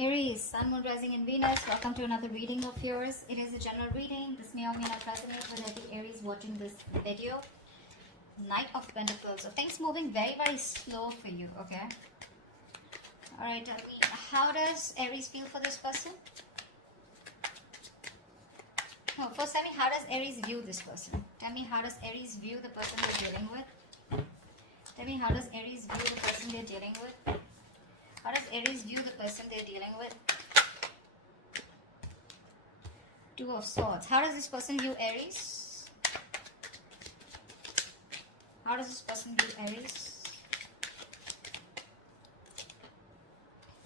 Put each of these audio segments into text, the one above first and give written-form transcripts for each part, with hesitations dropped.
Aries, Sun, Moon, Rising, and Venus. Welcome to another reading of yours. It is a general reading. This may or may not resonate with every Aries watching this video. Knight of Pentacles. So things moving very, very slow for you, okay? Alright, tell me, how does Aries feel for this person? No, first tell me, how does Aries view this person? Tell me, how does Aries view the person they're dealing with? Tell me, how does Aries view the person they're dealing with? How does Aries view the person they're dealing with? Two of Swords. How does this person view Aries? How does this person view Aries?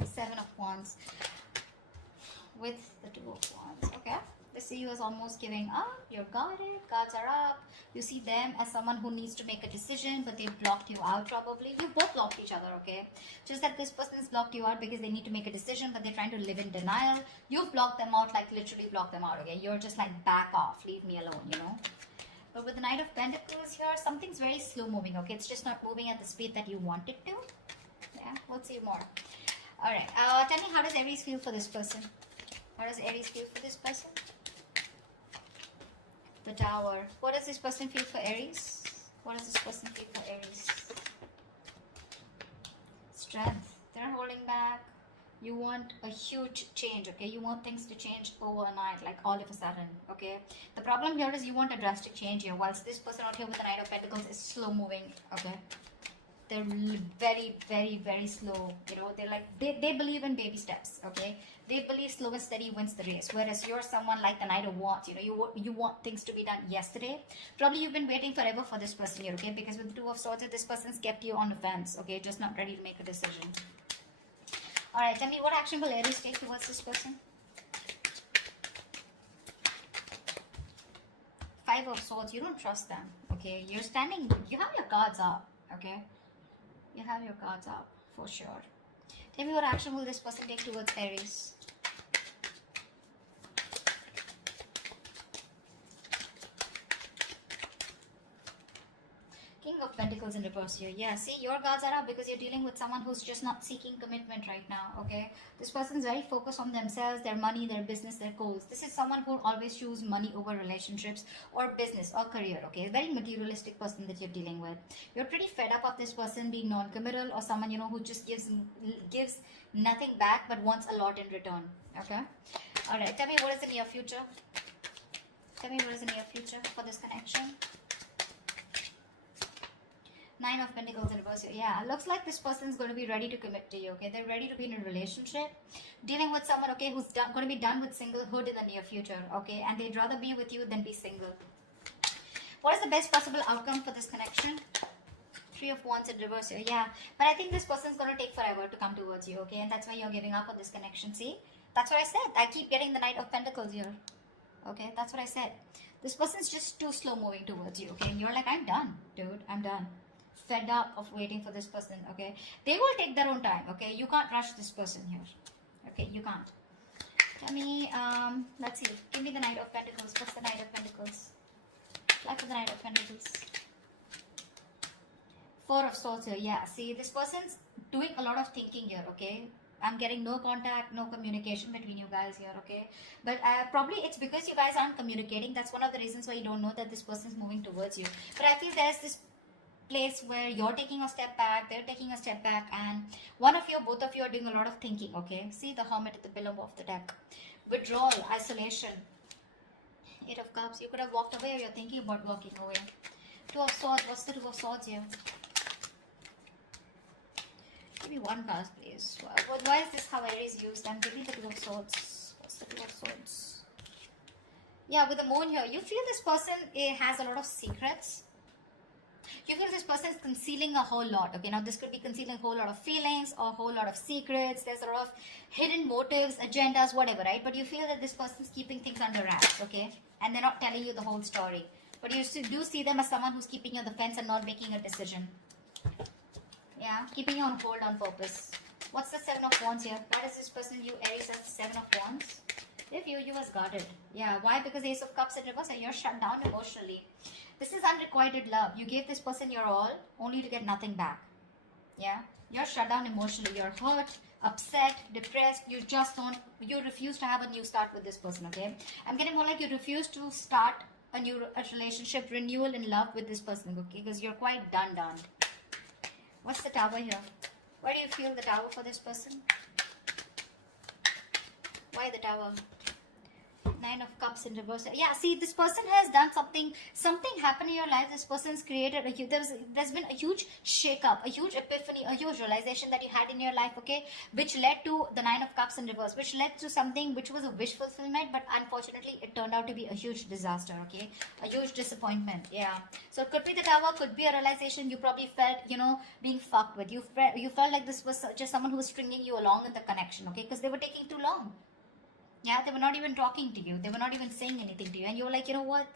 Seven of Wands. With the Two of Wands. Okay. They see you as almost giving up. You're guarded. Guards are up. You see them as someone who needs to make a decision, but they've blocked you out probably. You both blocked each other, okay? Just that this person has blocked you out because they need to make a decision, but they're trying to live in denial. You've blocked them out, like literally blocked them out, okay? You're just like, back off. Leave me alone, you know? But with the Knight of Pentacles here, something's very slow moving, okay? It's just not moving at the speed that you want it to. Yeah, we'll see more. Alright, tell me, how does Aries feel for this person? How does Aries feel for this person? The Tower. What does this person feel for Aries? What does this person feel for Aries? Strength. They're holding back. You want a huge change, okay? You want things to change overnight, like all of a sudden, okay? The problem here is you want a drastic change here, whilst this person out here with the Knight of Pentacles is slow moving, okay? They're very, very, very slow, you know? They're like, they believe in baby steps, okay? They believe slow and steady wins the race, whereas you're someone like the Knight of Wands, you know, you want things to be done yesterday. Probably you've been waiting forever for this person here, okay? Because with the Two of Swords, this person's kept you on the fence, okay? Just not ready to make a decision. Alright, tell me, what action will Aries take towards this person? Five of Swords, you don't trust them, okay? You're standing, you have your cards up, okay? You have your cards up, for sure. Tell me, what action will this person take towards Aries? King of Pentacles in reverse here. Yeah, see, your guards are up because you're dealing with someone who's just not seeking commitment right now, okay? This person's very focused on themselves, their money, their business, their goals. This is someone who always choose money over relationships or business or career, okay? Very materialistic person that you're dealing with. You're pretty fed up of this person being non-committal or someone, you know, who just gives nothing back but wants a lot in return, okay? Alright, tell me, what is the near future? Tell me, what is the near future for this connection? Nine of Pentacles in reverse. Yeah, looks like this person's going to be ready to commit to you, okay? They're ready to be in a relationship. Dealing with someone, okay, who's going to be done with singlehood in the near future, okay? And they'd rather be with you than be single. What is the best possible outcome for this connection? Three of Wands in reverse here. Yeah, but I think this person's going to take forever to come towards you, okay? And that's why you're giving up on this connection. See? That's what I said. I keep getting the Knight of Pentacles here. Okay, that's what I said. This person's just too slow moving towards you, okay? And you're like, I'm done, dude. I'm done. Fed up of waiting for this person, okay? They will take their own time, okay? You can't rush this person here, okay? You can't. Tell me, let's see. Give me the Knight of Pentacles. What's the Knight of Pentacles? Life of the Knight of Pentacles. Four of Swords here. Yeah, see, this person's doing a lot of thinking here, okay? I'm getting no contact, no communication between you guys here, okay? But probably it's because you guys aren't communicating. That's one of the reasons why you don't know that this person's moving towards you. But I feel there's this place where you're taking a step back, they're taking a step back, and one of you, both of you are doing a lot of thinking, okay? See the Hermit at the below of the deck. Withdrawal, isolation. Eight of Cups. You could have walked away, or you're thinking about walking away. Two of Swords. What's the Two of Swords here? Give me one card, please. Why is this how Aries used? And give me the Two of Swords. What's the Two of Swords? Yeah, with the Moon here, you feel this person has a lot of secrets. You feel this person is concealing a whole lot, okay? Now, this could be concealing a whole lot of feelings or a whole lot of secrets. There's a lot of hidden motives, agendas, whatever, right? But you feel that this person's keeping things under wraps, okay? And they're not telling you the whole story. But you do see them as someone who's keeping you on the fence and not making a decision. Yeah, keeping you on hold on purpose. What's the Seven of Wands here? Why does this person view Aries as the Seven of Wands? They view you as guarded. Yeah, why? Because Ace of Cups in reverse and you're shut down emotionally. This is unrequited love. You gave this person your all only to get nothing back. Yeah, you're shut down emotionally. You're hurt. upset, depressed. You just don't, you refuse to have a new start with this person, okay? I'm getting more like you refuse to start a relationship, renewal in love with this person, okay? Because you're quite done. What's the Tower here? Why do you feel the Tower for this person? Why the Tower? Nine of Cups in reverse. Yeah, see, this person has done something happened in your life. This person's created there's been a huge shake-up, a huge epiphany, a huge realization that you had in your life, okay, which led to the Nine of Cups in reverse, which led to something which was a wish fulfillment, but unfortunately it turned out to be a huge disaster, okay, a huge disappointment. Yeah, so it could be the Tower, could be a realization. You probably felt, you know, being fucked with. You felt like this was just someone who was stringing you along in the connection, okay, because they were taking too long. Yeah, they were not even talking to you. They were not even saying anything to you. And you were like, you know what?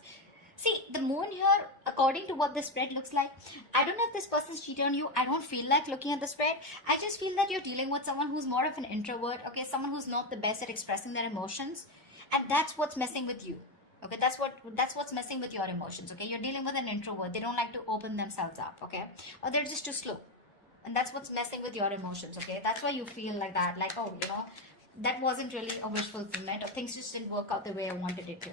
See, the moon here, according to what the spread looks like, I don't know if this person's cheated on you. I don't feel like looking at the spread. I just feel that you're dealing with someone who's more of an introvert, okay? Someone who's not the best at expressing their emotions. And that's what's messing with you. Okay, that's what's messing with your emotions, okay? You're dealing with an introvert. They don't like to open themselves up, okay? Or they're just too slow. And that's what's messing with your emotions, okay? That's why you feel like that, like, oh, you know, that wasn't really a wish fulfillment, or things just didn't work out the way I wanted it to.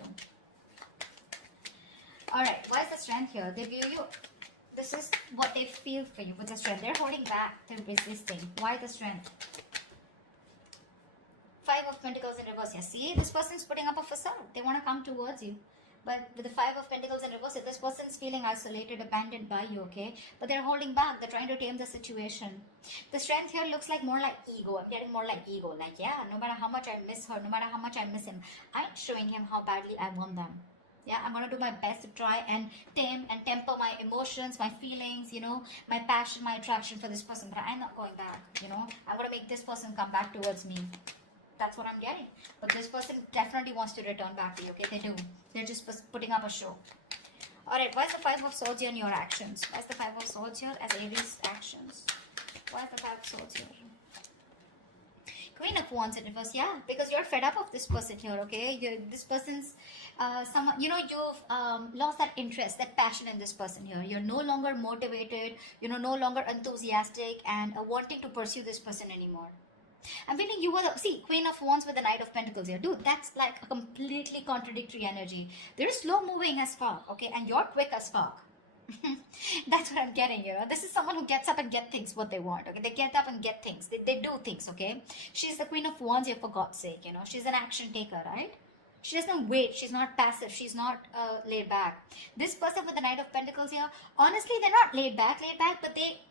Alright, why is the Strength here? They view you, this is what they feel for you with the Strength. They're holding back, they're resisting. Why the Strength? Five of Pentacles in reverse. Yeah, see, this person's putting up a facade. They want to come towards you. But with the Five of Pentacles in reverse, this person's feeling isolated, abandoned by you, okay? But they're holding back. They're trying to tame the situation. The Strength here looks like more like ego. I'm getting more like ego. Like, yeah, no matter how much I miss her, no matter how much I miss him, I'm showing him how badly I want them. Yeah, I'm going to do my best to try and tame and temper my emotions, my feelings, you know, my passion, my attraction for this person. But I'm not going back, you know. I'm going to make this person come back towards me. That's what I'm getting. But this person definitely wants to return back to you, okay? They do. They're just putting up a show. Alright, why is the Five of Swords here in your actions? Why is the Five of Swords here as Aries actions? Why is the Five of Swords here? Queen of Wands in reverse, yeah, because you're fed up of this person here, okay? This person's, someone, you know, you've lost that interest, that passion in this person here. You're no longer motivated, you know, no longer enthusiastic and wanting to pursue this person anymore. I'm feeling you were the, see, Queen of Wands with the Knight of Pentacles here. Dude, that's like a completely contradictory energy. They're slow moving as fuck, okay? And you're quick as fuck. That's what I'm getting, you know. This is someone who gets up and get things what they want, okay? They get up and get things. They do things, okay? She's the Queen of Wands here, for God's sake, you know. She's an action taker, right? She doesn't wait. She's not passive. She's not laid back. This person with the Knight of Pentacles here, honestly, they're not laid back, but they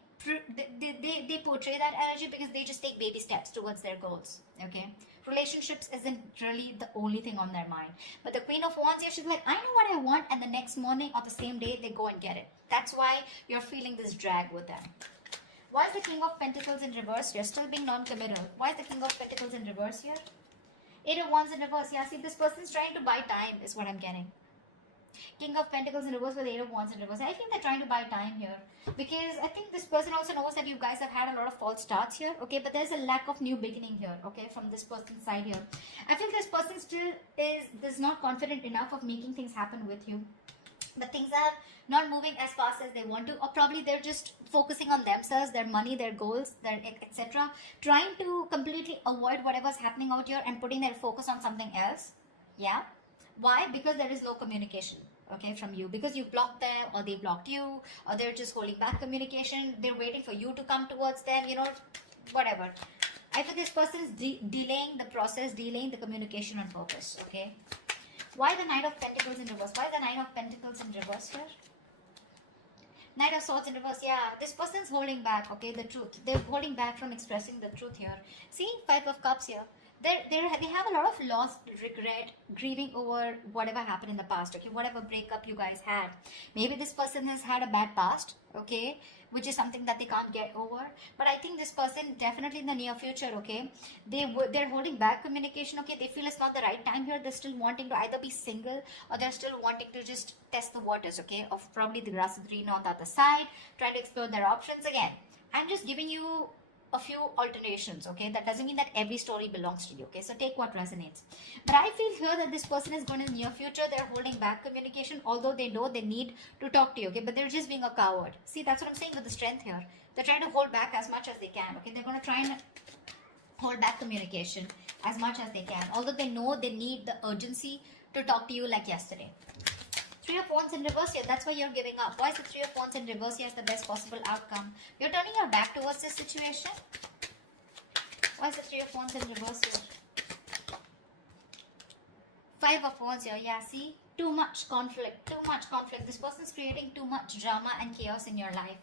portray that energy because they just take baby steps towards their goals, okay? Relationships isn't really the only thing on their mind. But the Queen of Wands here, she's like, I know what I want, and the next morning or the same day, they go and get it. That's why you're feeling this drag with them. Why is the King of Pentacles in reverse? You're still being non-committal. Why is the King of Pentacles in reverse here? Eight of Wands in reverse. Yeah, see, this person's trying to buy time is what I'm getting. King of Pentacles in reverse with Eight of Wands in reverse. I think they're trying to buy time here because I think this person also knows that you guys have had a lot of false starts here, okay? But there's a lack of new beginning here, okay, from this person's side here. I feel this person still is not confident enough of making things happen with you. But things are not moving as fast as they want to, or probably they're just focusing on themselves, their money, their goals, their etc. Trying to completely avoid whatever's happening out here and putting their focus on something else. Yeah. Why? Because there is no communication, okay, from you. Because you blocked them, or they blocked you, or they're just holding back communication. They're waiting for you to come towards them, you know, whatever. I feel this person is delaying the process, delaying the communication on purpose, okay? Why the Knight of Pentacles in reverse? Why the Nine of Pentacles in reverse here? Knight of Swords in reverse. Yeah, this person's holding back, okay, the truth. They're holding back from expressing the truth here. See, Five of Cups here. They have a lot of loss, regret, grieving over whatever happened in the past, okay, whatever breakup you guys had. Maybe this person has had a bad past, okay, which is something that they can't get over. But I think this person definitely in the near future, okay, they're holding back communication, okay. They feel it's not the right time here. They're still wanting to either be single, or they're still wanting to just test the waters, okay, of probably the grass is greener on the other side, trying to explore their options again. I'm just giving you a few alternations, okay? That doesn't mean that every story belongs to you, okay? So take what resonates. But I feel here that this person is going in the near future, they're holding back communication, although they know they need to talk to you, okay? But they're just being a coward. See, that's what I'm saying with the Strength here. They're trying to hold back as much as they can, okay? They're going to try and hold back communication as much as they can, although they know they need the urgency to talk to you like yesterday. Three of Wands in reverse here. That's why you're giving up. Why is the Three of Wands in reverse here as the best possible outcome? You're turning your back towards this situation. Why is the Three of Wands in reverse here? Five of Wands here. Yeah, see? Too much conflict. Too much conflict. This person's creating too much drama and chaos in your life.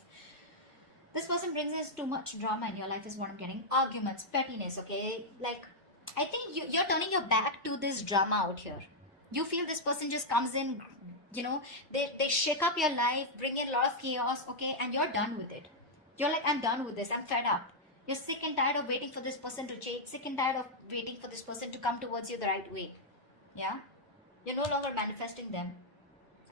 This person brings in too much drama in your life is what I'm getting. Arguments, pettiness, okay? Like, I think you're turning your back to this drama out here. You feel this person just comes in, you know, they shake up your life, bring in a lot of chaos, okay? And you're done with it. You're like, I'm done with this. I'm fed up. You're sick and tired of waiting for this person to change. Sick and tired of waiting for this person to come towards you the right way. Yeah? You're no longer manifesting them.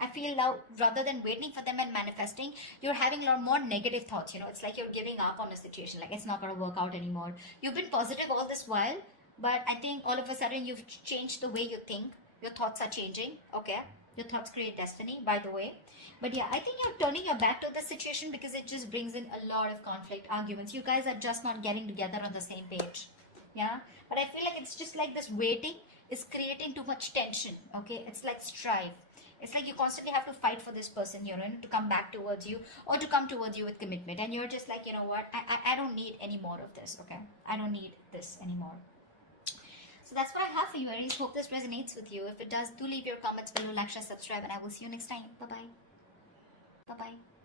I feel now, rather than waiting for them and manifesting, you're having a lot more negative thoughts. You know, it's like you're giving up on a situation. Like, it's not going to work out anymore. You've been positive all this while, but I think all of a sudden you've changed the way you think. Your thoughts are changing. Okay. Your thoughts create destiny, by the way. But yeah, I think you're turning your back to the situation because it just brings in a lot of conflict, arguments. You guys are just not getting together on the same page. Yeah. But I feel like it's just like this waiting is creating too much tension. Okay. It's like strife. It's like you constantly have to fight for this person, you know, to come back towards you or to come towards you with commitment. And you're just like, you know what, I don't need any more of this, okay? I don't need this anymore. So that's what I have for you, Aries. Hope this resonates with you. If it does, do leave your comments below, like, share, subscribe, and I will see you next time. Bye-bye. Bye-bye.